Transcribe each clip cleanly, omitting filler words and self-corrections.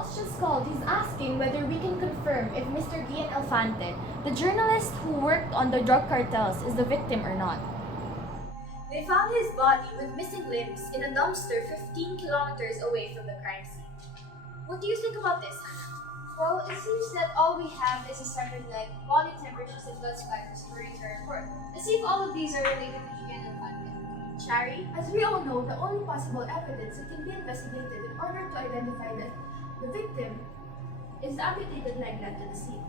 boss just called. He's asking whether we can confirm if Mr. Gian Elfante, the journalist who worked on the drug cartels, is the victim or not. They found his body with missing limbs in a dumpster 15 kilometers away from the crime scene. What do you think about this, Hannah? Well, it seems that all we have is a separate leg, body temperatures, and blood splatters according to our report. Let's see if all of these are related to Gian Elfante. Chari? As we all know, the only possible evidence that can be investigated in order to identify the victim is the amputated leg left at the scene.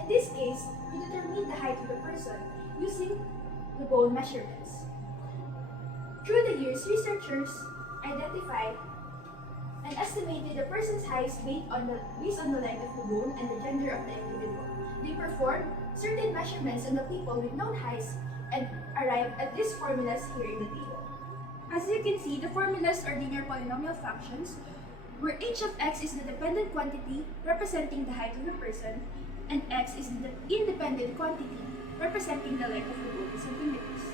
In this case, we determine the height of the person using the bone measurements. Through the years, researchers identified and estimated the person's height based on the length of the bone and the gender of the individual. They performed certain measurements on the people with known heights and arrived at these formulas here in the table. As you can see, the formulas are linear polynomial functions, where h of x is the dependent quantity representing the height of the person, and x is the independent quantity representing the length of the bone in centimeters.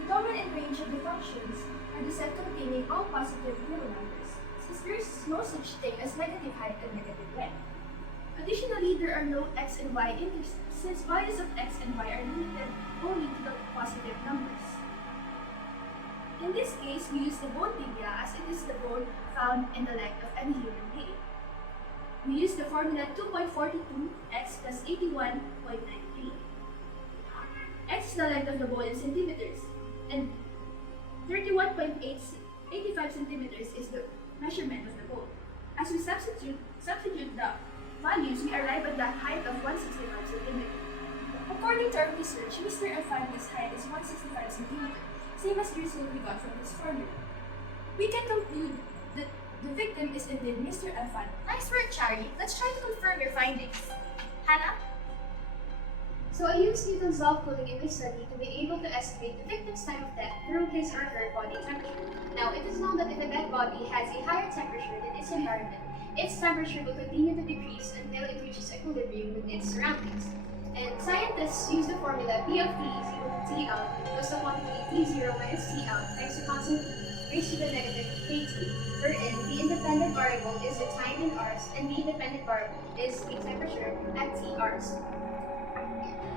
The dominant range of the functions are the set containing all positive real numbers, since there is no such thing as negative height and negative length. Additionally, there are no x and y intercepts, since values of x and y are limited only to the positive numbers. In this case, we use the bone tibia as it is the bone found in the leg of any human being. We use the formula 2.42 x plus 81.93. X is the length of the bone in centimeters, and 31.85 centimeters is the measurement of the bone. As we substitute the values, we arrive at the height of 165 centimeters. According to our research, Mr. Elfante's height is 165 centimeters, same as the result we got from this formula. We can conclude that the victim is indeed Mr. Elfante. Nice work, Chari. Let's try to confirm your findings. Hannah? So I used Newton's law of cooling in my study to be able to estimate the victim's time of death through his or her body temperature. Now, it is known that if a dead body has a higher temperature than its environment, its temperature will continue to decrease until it reaches equilibrium with its surroundings. And scientists use the formula P of t is equal to T out plus the quantity T0 minus T out times the constant raised to the negative kt, wherein the independent variable is the time in Rs and the independent variable is the temperature at T Rs.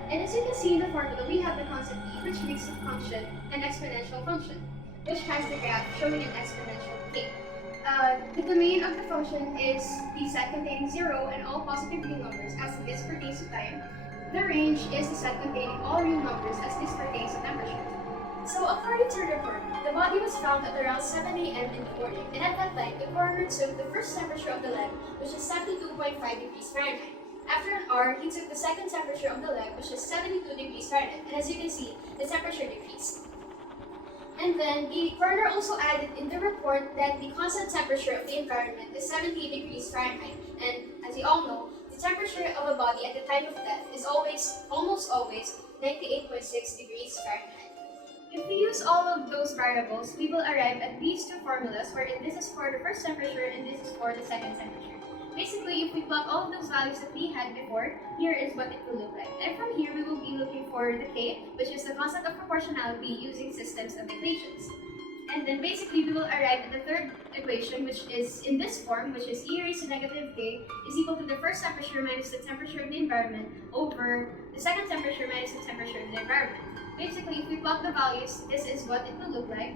And as you can see in the formula, we have the constant e, which makes the function an exponential function, which has the graph showing an exponential k. The domain of the function is the set containing 0 and all positive real numbers as this pertains to time. The range is the set containing all real numbers as this pertains to temperature. So according to the report, the body was found at around 7 a.m. in the morning, and at that time, the coroner took the first temperature of the leg, which is 72.5 degrees Fahrenheit. After an hour, he took the second temperature of the leg, which is 72 degrees Fahrenheit, and as you can see, the temperature decreased. And then, the coroner also added in the report that the constant temperature of the environment is 70 degrees Fahrenheit, and as you all know, the temperature of a body at the time of death is almost always 98.6 degrees Fahrenheit. If we use all of those variables, we will arrive at these two formulas wherein this is for the first temperature and this is for the second temperature. Basically, if we plot all of those values that we had before, here is what it will look like. And from here, we will be looking for the k, which is the constant of proportionality using systems of equations. And then basically, we will arrive at the third equation, which is in this form, which is e raised to negative k is equal to the first temperature minus the temperature of the environment over the second temperature minus the temperature of the environment. Basically, if we plot the values, this is what it will look like.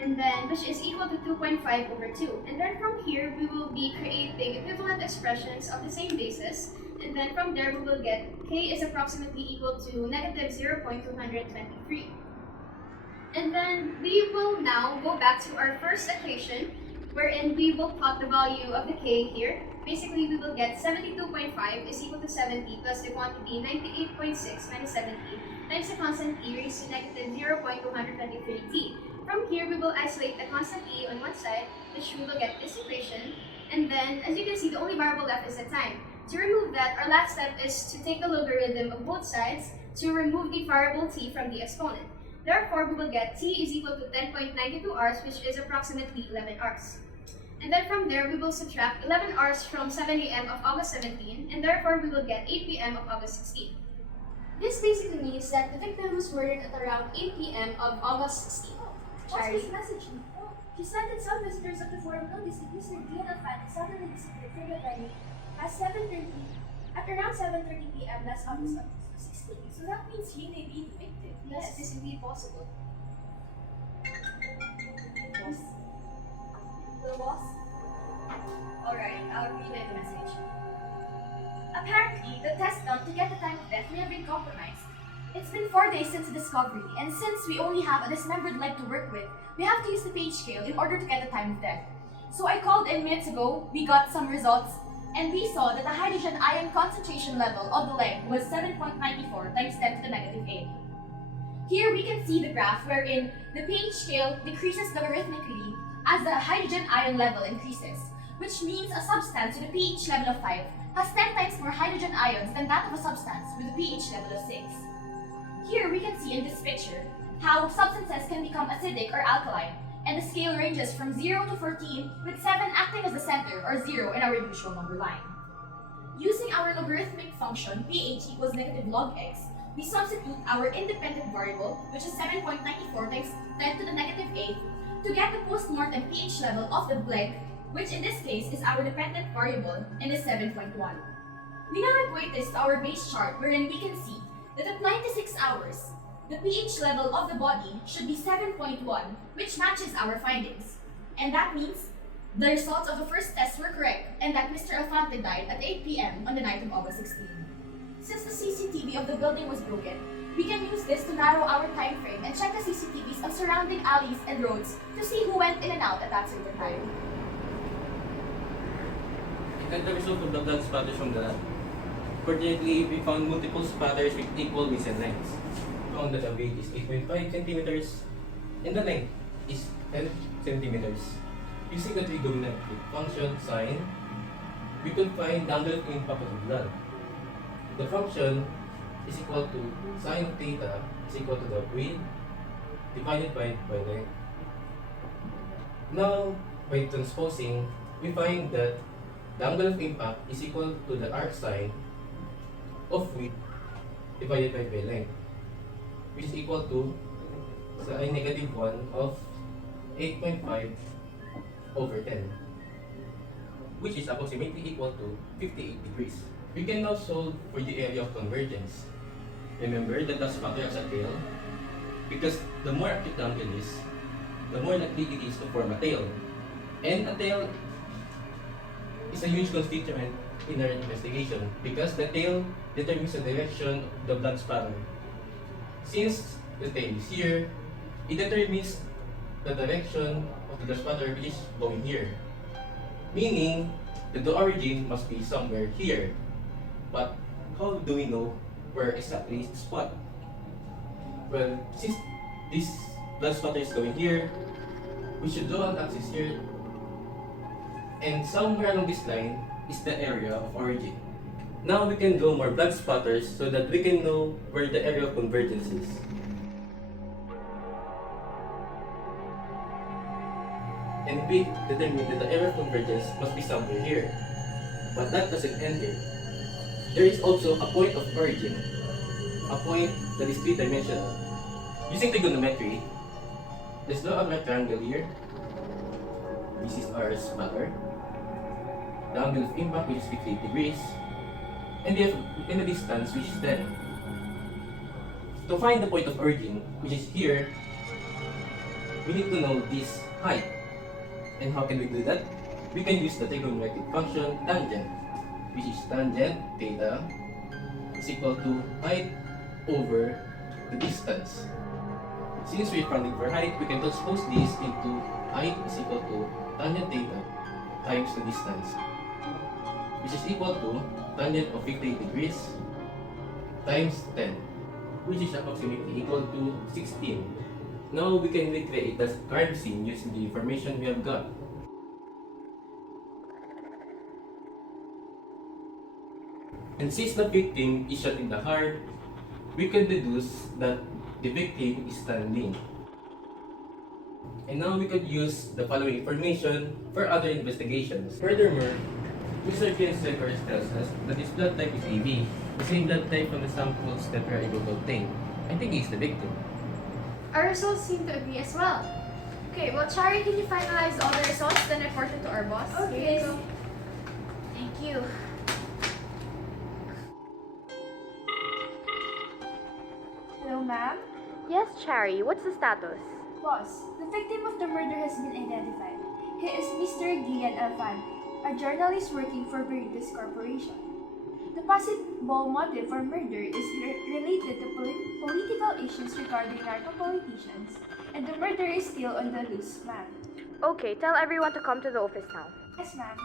And then, which is equal to 2.5 over 2. And then from here, we will be creating equivalent expressions of the same basis. And then from there, we will get k is approximately equal to negative 0.223. And then we will now go back to our first equation, wherein we will plot the value of the k here. Basically, we will get 72.5 is equal to 70 plus the quantity 98.6 minus 70 times the constant e raised to negative 0.223t. From here, we will isolate the constant e on one side, which we will get this equation. And then, as you can see, the only variable left is the time. To remove that, our last step is to take the logarithm of both sides to remove the variable t from the exponent. Therefore, we will get t is equal to 10.92 hours, which is approximately 11 hours. And then from there, we will subtract 11 hours from 7 a.m. of August 17, and therefore we will get 8 p.m. of August 16. This basically means that the victim was murdered at around 8 p.m. of August 16. What's this message? She said that some visitors of the forum noticed that Mr. Gian Elfante suddenly disappeared from the venue at around 7:30 p.m. last August of 2016. So that means he may be the victim. Yes. It is indeed possible. Boss. The boss? Alright, I'll read the message. Apparently, the test done to get the time of death may have been compromised. It's been 4 days since the discovery, and since we only have a dismembered leg to work with, we have to use the page scale in order to get the time of death. So I called in minutes ago, we got some results, and we saw that the hydrogen ion concentration level of the leg was 7.94 times 10 to the negative 8. Here we can see the graph wherein the pH scale decreases logarithmically as the hydrogen ion level increases, which means a substance with a pH level of 5 has 10 times more hydrogen ions than that of a substance with a pH level of 6. Here we can see in this picture how substances can become acidic or alkaline, and the scale ranges from 0 to 14, with 7 acting as the center or 0 in our usual number line. Using our logarithmic function pH equals negative log x, we substitute our independent variable, which is 7.94 times 10 to the negative 8, to get the post-mortem pH level of the leg, which in this case is our dependent variable and is 7.1. We now equate this to our base chart wherein we can see that at 96 hours, the pH level of the body should be 7.1, which matches our findings. And that means the results of the first test were correct and that Mr. Elfante died at 8 p.m. on the night of August 16. Since the CCTV of the building was broken, we can use this to narrow our time frame and check the CCTVs of surrounding alleys and roads to see who went in and out at that certain time. And the result of the blood spatters from the lab. Fortunately, we found multiple spatters with equal widths and lengths. We found that the weight is 8.5 centimeters and the length is 10 centimeters. Using the trigonometric function sine, we could find the angle of impact of the blood. The function is equal to sine of theta is equal to the width divided by length. Now, by transposing, we find that the angle of impact is equal to the arc sine of width divided by length, which is equal to sine negative 1 of 8.5 over 10, which is approximately equal to 58 degrees. We can now solve for the area of convergence. Remember that the spatter has a tail, because the more acute the angle is, the more likely it is to form a tail. And a tail is a huge constituent in our investigation because the tail determines the direction of the blood spatter. Since the tail is here, it determines the direction of the blood spatter, which is going here. Meaning that the origin must be somewhere here. But how do we know where exactly is the spot? Well, since this blood spatter is going here, we should draw an axis here, and somewhere along this line is the area of origin. Now we can draw more blood spatters so that we can know where the area of convergence is. And we determine that the area of convergence must be somewhere here. But that doesn't end here. There is also a point of origin, a point that is three-dimensional. Using trigonometry, let's draw a right triangle here. This is our spatter. The angle of impact, which is 58 degrees, and the distance, which is 10. To find the point of origin, which is here, we need to know this height. And how can we do that? We can use the trigonometric function tangent, which is tangent theta is equal to height over the distance. Since we're finding for height, we can transpose this into height is equal to tangent theta times the distance, which is equal to tangent of 58 degrees times 10, which is approximately equal to 16. Now we can recreate the crime scene using the information we have got. And since the victim is shot in the heart, we can deduce that the victim is standing. And now we could use the following information for other investigations. Furthermore, Mr. Cezar tells us that his blood type is AB, the same blood type from the samples that we are able to obtain. I think he's the victim. Our results seem to agree as well. Okay, well, Chari, can you finalize all the results then report it to our boss? Okay. Thank you. Hello, ma'am. Yes, Chari, what's the status? Boss, the victim of the murder has been identified. He is Mr. Elfante, a journalist working for Veritas Corporation. The possible motive for murder is related to political issues regarding narco-politicians, and the murder is still on the loose, ma'am. Okay, tell everyone to come to the office now. Yes, ma'am.